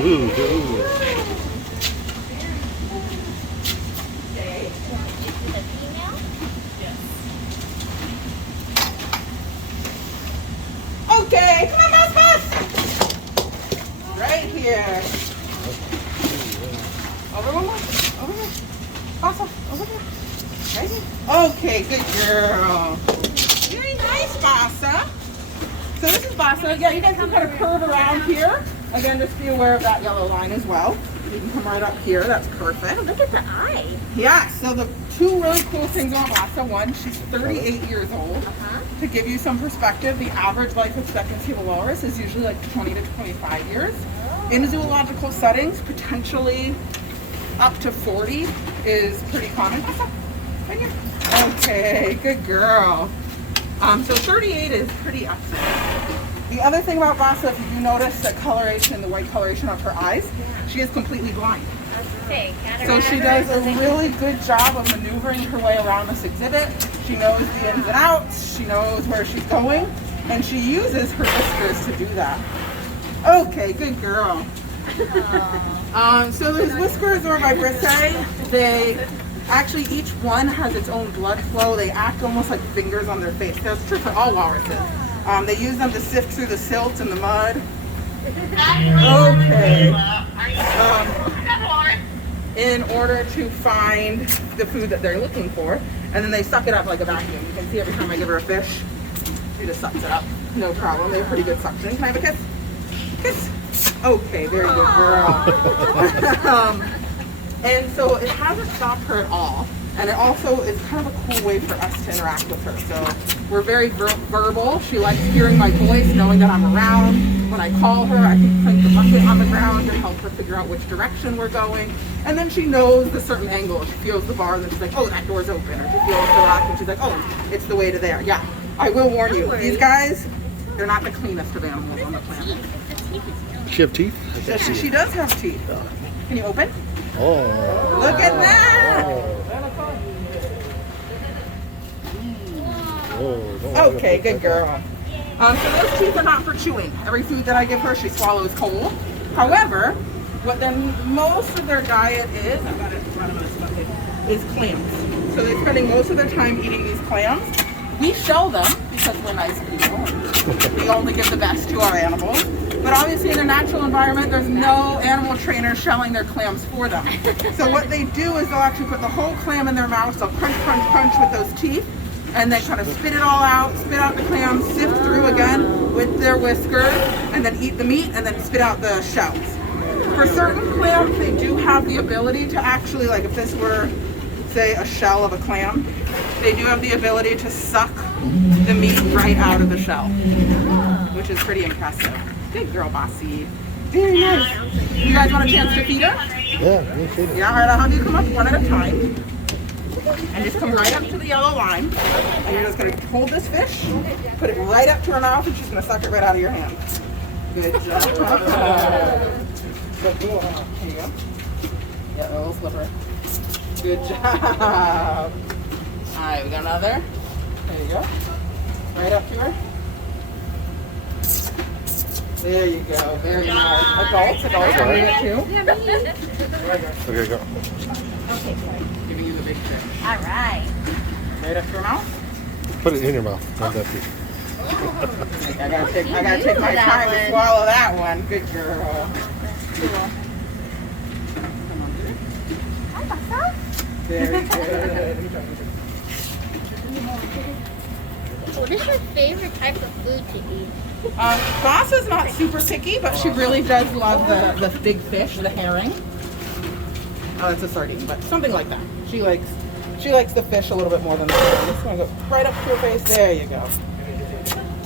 Ooh, ooh. Okay, come on, Basa. Right here. Over one more. Over here. Basa, over here. Right here. Okay, good girl. Very nice, Basa. So this is Basa. Yeah, you guys can kind of curve around here. Again, just be aware of that yellow line as well. You can come right up here. That's perfect. Look at the eye. Yeah, so the two really cool things about Basa. One, she's 38 years old. To give you some perspective, the average life expectancy of a walrus is usually like 20 to 25 years. In zoological settings, potentially up to 40 is pretty common. Right here. Okay, good girl. So 38 is pretty excellent. The other thing about Basa, if you do notice the coloration, the white coloration of her eyes, she is completely blind. Okay, So she does a really good job of maneuvering her way around this exhibit. She knows the ins and outs, she knows where she's going, and she uses her whiskers to do that. Okay, good girl. So those whiskers or vibrissae, they actually, each one has its own blood flow. They act almost like fingers on their face. That's true for all walruses. They use them to sift through the silt and the mud. Okay. In order to find the food that they're looking for, and then they suck it up like a vacuum. You can see every time I give her a fish, she just sucks it up. No problem. They have pretty good suction. Can I have a kiss? Kiss. Okay, very good girl. And so it hasn't stopped her at all. And it also is kind of a cool way for us to interact with her. So we're very verbal. She likes hearing my voice, knowing that I'm around. When I call her, I can place the bucket on the ground to help her figure out which direction we're going. And then she knows the certain angle. She feels the bar and then she's like, oh, that door's open. Or she feels the rock and she's like, oh, it's the way to there. Yeah, I will warn you. These guys, they're not the cleanest of animals on the planet. She have teeth? She does have teeth. Can you open? Oh. Look at that! Oh, Okay, good girl. So those teeth are not for chewing. Every food that I give her, she swallows whole. However, what most of their diet is, I've got it in front of us, is clams. So they're spending most of their time eating these clams. We shell them because we're nice people. We only give the best to our animals. But obviously in their natural environment, there's no animal trainer shelling their clams for them. So what they do is they'll actually put the whole clam in their mouth. They'll crunch, crunch, crunch with those teeth. And they kind of spit it all out, spit out the clams, sift through again with their whiskers, and then eat the meat, and then spit out the shells. For certain clams, they do have the ability to actually, like if this were, say, a shell of a clam, they do have the ability to suck the meat right out of the shell, which is pretty impressive. Good girl, Basi. Very nice. You guys want a chance to feed her? Yeah, you feed her. Yeah, all right, I'll have you come up one at a time. And just come right up to the yellow line. And you're just going to hold this fish, put it right up to her mouth, and she's going to suck it right out of your hand. Good job. Good girl. Here you go. Yeah, a little slipper. Good job. All right, we got another. There you go. Right up to her. There you go. Very nice. Adults are doing it too. Okay, go. Okay, sorry. Giving you the big fish. All right. Right up to her mouth. Put it in your mouth. Not that deep. I gotta take my time to swallow that one. Good girl. Hi, Basa. Very good. What is your favorite type of food to eat? Basa's not super picky, but she really does love the big fish, the herring. Oh, it's a sardine, but something like that. She likes the fish a little bit more than the herring. Just gonna go right up to her face. There you go.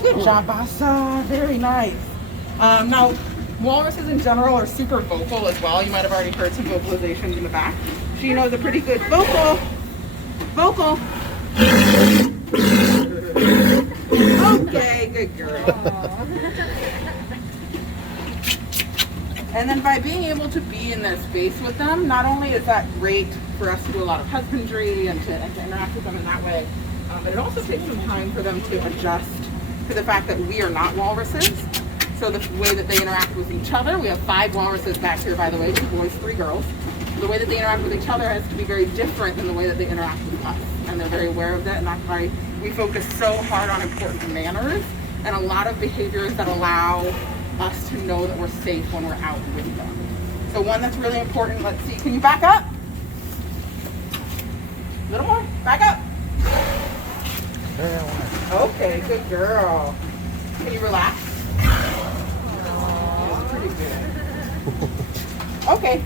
Good job, Basa. Very nice. Now, walruses in general are super vocal as well. You might have already heard some vocalizations in the back. She knows a pretty good vocal. Okay, good girl. And then by being able to be in this space with them, not only is that great for us to do a lot of husbandry and to interact with them in that way, but it also takes some time for them to adjust to the fact that we are not walruses. So the way that they interact with each other, we have 5 walruses back here, by the way, 2 boys, 3 girls. The way that they interact with each other has to be very different than the way that they interact with us. And they're very aware of that, and that's why we focus so hard on important manners and a lot of behaviors that allow us to know that we're safe when we're out with them. So one that's really important, let's see, can you back up? A little more, back up. Okay, good girl. Can you relax? That's pretty good. Okay.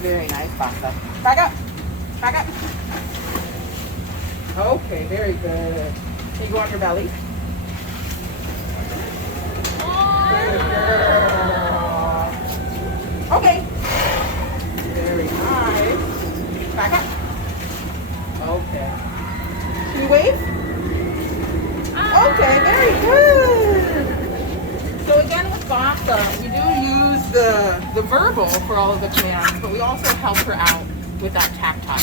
Very nice, Basa. Back up. Back up. Okay, very good. Can you go on your belly? Good girl. Okay. Very nice. Back up. Okay. Can you wave? Okay, very good. So again with Basa, we do use the verbal for all of the commands, but we also help her out with that tactile.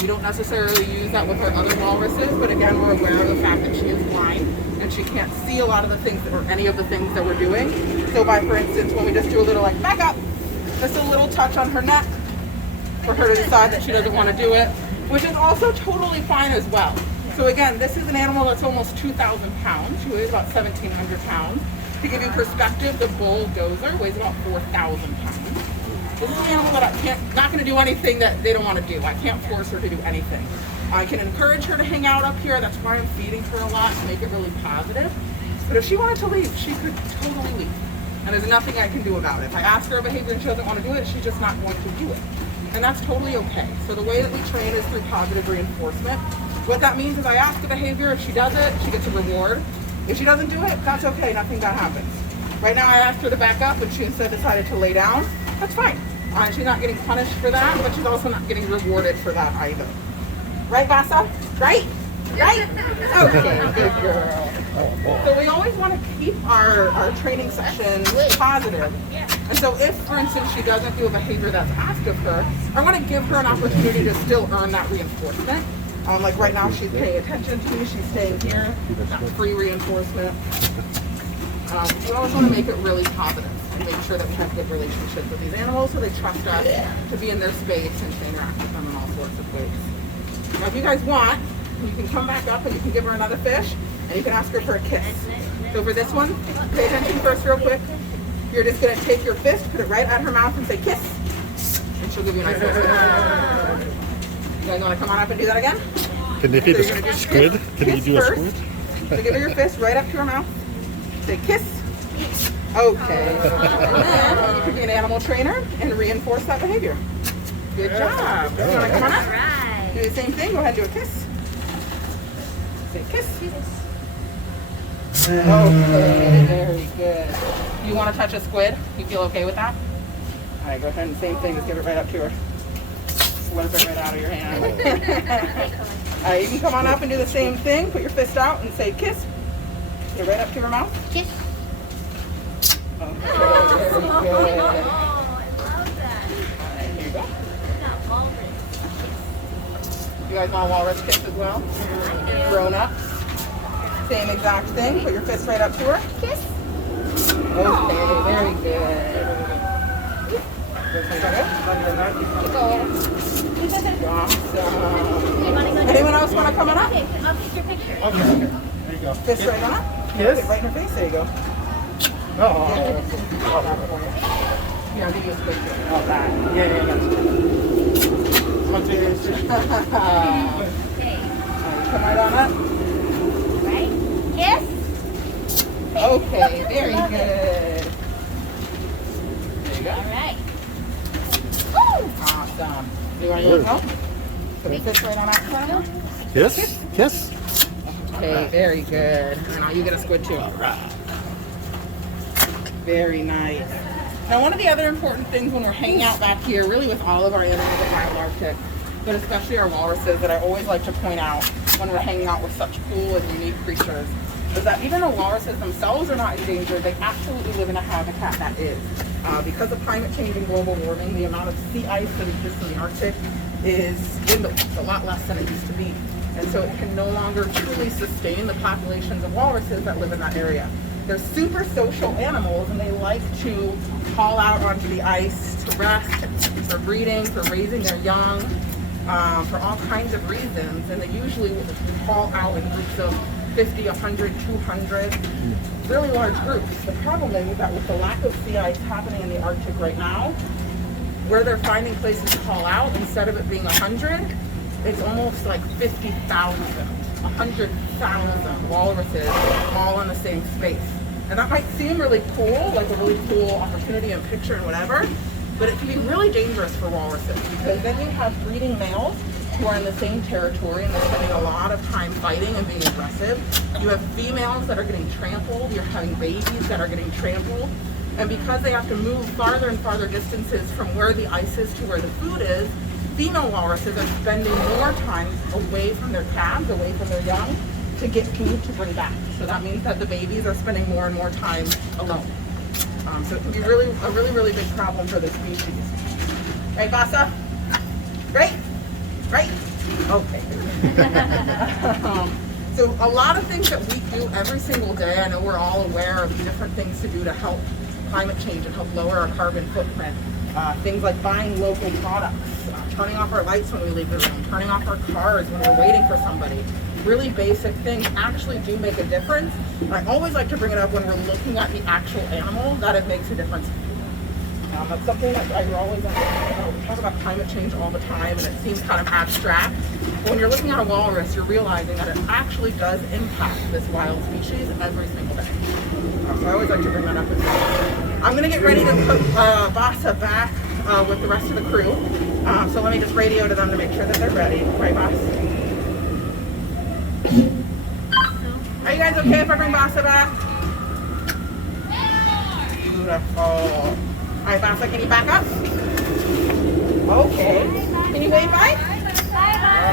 We don't necessarily use that with our other walruses, but again, we're aware of the fact that she is blind and she can't see a lot of the things or any of the things that we're doing. So by, for instance, when we just do a little like back up, just a little touch on her neck for her to decide that she doesn't want to do it, which is also totally fine as well. So again, this is an animal that's almost 2,000 pounds. She weighs about 1,700 pounds. To give you perspective, the bulldozer weighs about 4,000 pounds. This is an animal that I'm not going to do anything that they don't want to do. I can't force her to do anything. I can encourage her to hang out up here. That's why I'm feeding her a lot to make it really positive. But if she wanted to leave, she could totally leave. And there's nothing I can do about it. If I ask her a behavior and she doesn't want to do it, she's just not going to do it. And that's totally okay. So the way that we train is through positive reinforcement. What that means is I ask the behavior, if she does it, she gets a reward. If she doesn't do it, that's okay, nothing bad happens. Right now I asked her to back up and she instead decided to lay down. That's fine. She's not getting punished for that, but she's also not getting rewarded for that either. Right, Basa? Right? Right? Okay, good girl. So we always want to keep our training sessions positive. And so if, for instance, she doesn't do a behavior that's asked of her, I want to give her an opportunity to still earn that reinforcement. Like right now, she's paying attention to me. She's staying here. That's free reinforcement. We always want to make it really positive and make sure that we have good relationships with these animals so they trust us to be in their space and to interact with them in all sorts of ways. Now, if you guys want, you can come back up and you can give her another fish and you can ask her for a kiss. So for this one, pay attention first real quick. You're just going to take your fist, put it right at her mouth and say kiss. And she'll give you a nice little kiss. You guys want to come on up and do that again? Can they feed a squid? Can you do a squid? So give her your fist right up to her mouth. Say kiss. Okay. And then you can be an animal trainer and reinforce that behavior. Good job. You want to come on up? Right. Do the same thing. Go ahead and do a kiss. Say kiss. Okay, very good. You want to touch a squid? You feel okay with that? All right, go ahead and same thing. Just give it right up to her. Slurp it right out of your hand. All right, you can come on up and do the same thing. Put your fist out and say kiss. Get right up to her mouth. Kiss. Okay, Oh, very good. I love that. All right, here you go. That walrus. You guys want a walrus kiss as well? Grown up. Same exact thing. Put your fist right up to her. Kiss. Okay, very good. Awesome. Anyone else want to come on up? Okay, I'll take your picture. Okay, there you go. Fist right on up. Yes. Right in her face. There you go. Oh, Here, I'll give you a picture. oh, that. Yeah, that's good. I'll take this. Okay. Come right on up. Right? Kiss. Okay, very good. There you go. All right. Woo! Awesome. You want to look home? Put your fist right on up. Kiss? Kiss? Okay, very good. And now you get a squid too. Very nice. Now, one of the other important things when we're hanging out back here, really with all of our animals at Wild Arctic, but especially our walruses, that I always like to point out when we're hanging out with such cool and unique creatures, is that even though walruses themselves are not endangered, they absolutely live in a habitat that is. Because of climate change and global warming, the amount of sea ice that exists in the Arctic is dwindled. It's a lot less than it used to be. And so it can no longer truly sustain the populations of walruses that live in that area. They're super social animals, and they like to haul out onto the ice to rest, for breeding, for raising their young, for all kinds of reasons. And they usually will haul out in groups of 50, 100, 200, really large groups. The problem is that with the lack of sea ice happening in the Arctic right now, where they're finding places to haul out, instead of it being 100, it's almost like 50,000, 100,000 walruses all in the same space. And that might seem really cool, like a really cool opportunity and picture and whatever, but it can be really dangerous for walruses, because then you have breeding males who are in the same territory and they're spending a lot of time fighting and being aggressive. You have females that are getting trampled, you're having babies that are getting trampled, and because they have to move farther and farther distances from where the ice is to where the food is, female walruses are spending more time away from their calves, away from their young, to get food to bring back. So that means that the babies are spending more and more time alone. So it can be a really big problem for the species. Right, Basa? Right? Right? Okay. So a lot of things that we do every single day, I know we're all aware of different things to do to help climate change and help lower our carbon footprint. Things like buying local products, turning off our lights when we leave the room, turning off our cars when we're waiting for somebody. Really basic things actually do make a difference. And I always like to bring it up when we're looking at the actual animal, that it makes a difference. That's something that I always we talk about climate change all the time, and it seems kind of abstract. But when you're looking at a walrus, you're realizing that it actually does impact this wild species every single day. So I always like to bring that up. I'm going to get ready to put Basa back with the rest of the crew. So let me just radio to them to make sure that they're ready. Right, Bas? Are you guys okay if I bring Basa back? Beautiful. All right, Basa, can you back up? Okay. Can you wave bye?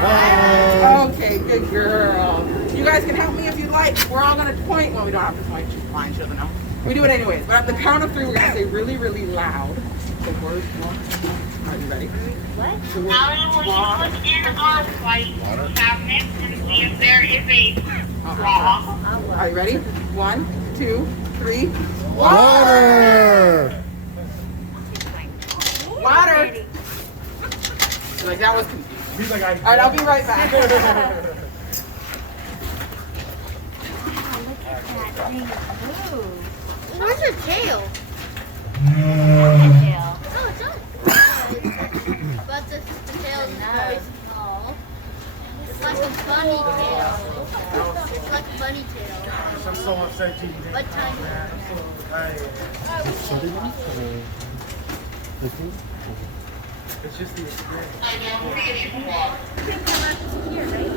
Bye. Okay, good girl. You guys can help me if you'd like. We're all going to point. Well, we don't have to point. She's fine. She doesn't know. We do it anyways. But at the count of 3, we're going to say really, really loud the word water. Are you ready? What? Now we will look in our white cabinet and see if there is a straw. Are you ready? 1, 2, 3. Water! Water! Like that was confusing. He's like, All right, I'll be right back. Look at that thing of blue. Where's her tail? Tail. Oh, it's on. But the tail is very small. It's like a bunny tail. It's like a bunny tail. I'm so upset, Gigi. But tiny. It's just the experience.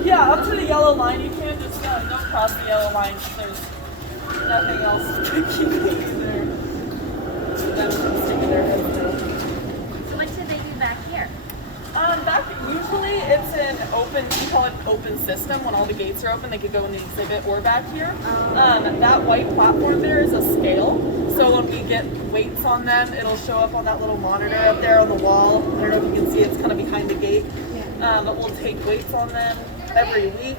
Yeah, up to the yellow line. You can't just don't cross the yellow line. There's nothing else to keep you there. Them from sticking their heads through. So what should they do back here? Back usually it's an open. We call it open system. When all the gates are open, they could go in the exhibit or back here. That white platform there is a scale. So when we get weights on them, it'll show up on that little monitor up there on the wall. I don't know if you can see, it's kind of behind the gate. But we'll take weights on them every week.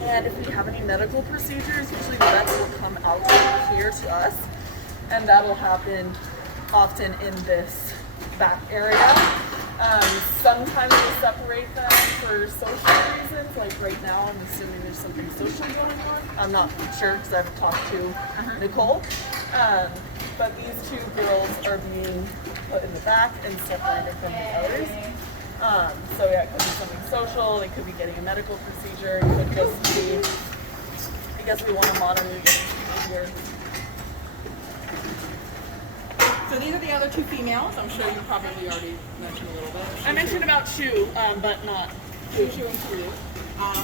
And if we have any medical procedures, usually the vets will come out here to us. And that'll happen often in this back area. Sometimes we separate them for social reasons. Like right now, I'm assuming there's something social going on. I'm not sure because I've talked to Nicole. But these 2 girls are being put in the back and separated from the others. So yeah, it could be something social. They could be getting a medical procedure. It could just be, I guess we want to monitor their behavior. So these are the other 2 females. I'm sure you probably already mentioned a little bit. I mentioned about Shu, but not. Shu and Shu.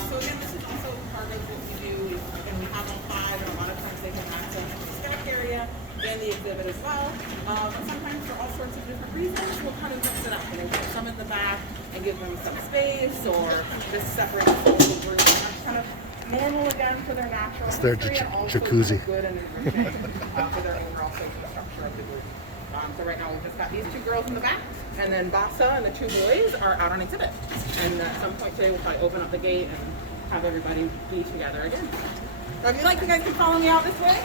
So again, this is also part of what we do. And we have all 5, and a lot of times they can access the stack area and the exhibit as well. But sometimes for all sorts of different reasons, we'll kind of mix it up. We'll put some in the back and give them some space, or just separate the social group. And that's kind of normal again for their natural. It's their history, and also jacuzzi. good and enriching for their overall social structure of the group. So right now we've just got these 2 girls in the back, and then Basa and the 2 boys are out on exhibit. And at some point today we'll probably open up the gate and have everybody be together again. So if you'd like, you guys can follow me out this way.